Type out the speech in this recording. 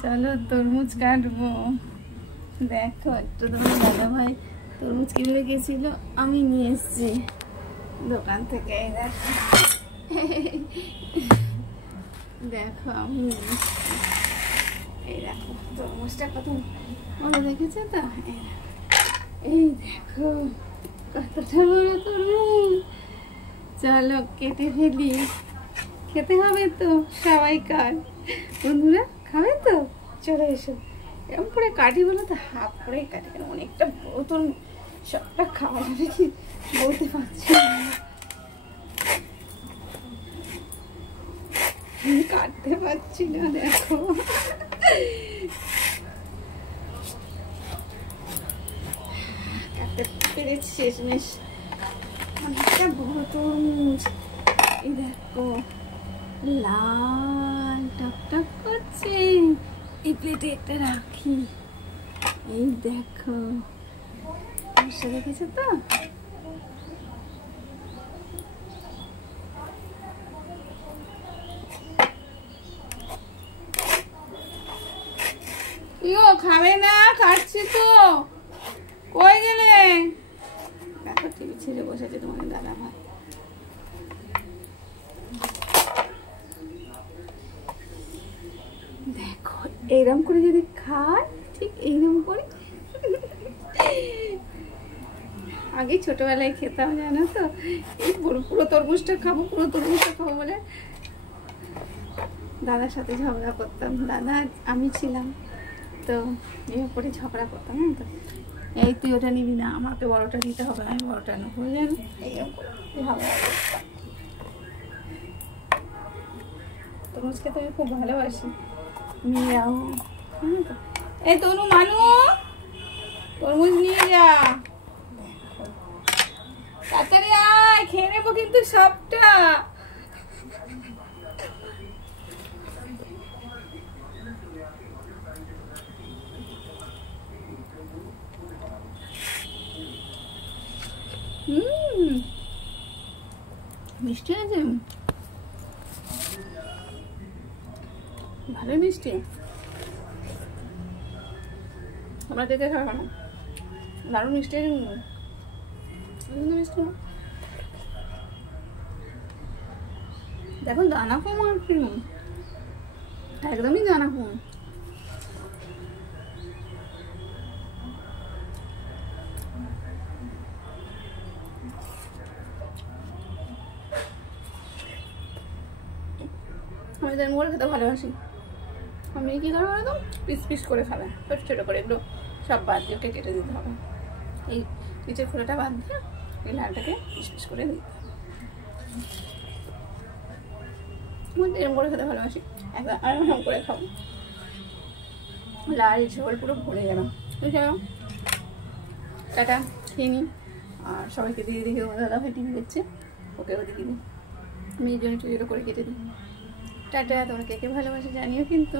চলো তরমুজ কাটবো। দেখো একটু তোমার দাদা ভাই তরমুজ কিনতে গেছিল, আমি নিয়ে এসছি দোকান থেকে। এই দেখো দেখো আমি এই দেখো তরমুজটা কত বড় দেখেছো তো। এই দেখো কতটা বড় তরমুজ। চলো কেটে ফেলি, খেতে হবে তো সবাইকার। বন্ধুরা খাবে তো? চলে এসো। এরকম করে কাটি বলে তো হাফ করে কাটি, কেন অনেকটা বড় তরমুজ, সবটা খাওয়া যাবে কি বলতে পারছি না, কাটতে পারছি না। দেখো কাটতে পেরেছি শেষমেশ, অনেকটা বড় তরমুজ। এই দেখো লাল টকটক করছে। এই প্লেটে একটা রাখি। এই দেখো দেখেছো তো? ইও খাবে না? খাচ্ছি তো। কই গেলে? দেখো টিভি ছেড়ে বসেছে তোমাদের দাদা ভাই। দেখো এইরকম করে যদি খায়, ঠিক এইরকম করে আগে ছোটবেলায় খেতাম জানো তো, এই পুরো তরমুজটা খাবো, পুরো তরমুজটা খাবো বলে দাদার সাথে ঝগড়া করতাম। দাদা আমি ছিলাম তো এরকম করে ঝগড়া করতাম। হ্যাঁ তো এই তুই ওটা নিবি না, আমাকে বড়টা দিতে হবে, আমি বড়টা নেবো, জানো এইরকম করে ঝগড়া করতাম। তরমুজ খেতে আমি খুব ভালোবাসি। মিয়াও এই তনু মানু তরমুজ নিয়ে যা, তাড়াতাড়ি আয়, খেয়ে নেবো কিন্তু সবটা। মিষ্টি আছে, ভালো মিষ্টি। আমরা দেখে খাবো না, দারুণ মিষ্টি আছে মিষ্টি। দেখো দানা কম আর কি, একদমই দানা কম। আমি তো এমন করে খেতে ভালোবাসি। আমি কি করবো বলো তো, পিস পিস করে খাবে, ছোটো ছোটো করে, এগুলো সব বাদ দিয়ে ওকে কেটে দিতে হবে। এই নিচের খোলাটা বাদ দিয়ে এই লালটাকে পিস পিস করে দিতে হবে। এরকম করে খেতে ভালোবাসি, একদম আরাম করে খাবো। লাল ঝোল পুরো ভরে গেল। বুঝলো, টাটা, খেয়ে নিই। আর সবাইকে দিয়ে দিই, দাদা ভাই টিভি দেখছে, ওকেও দিয়ে দিই। আমি এই জন্য ছোটো ছোটো করে কেটে দিই। টাটা, তোমরা কে কে ভালোবাসে জানিও কিন্তু।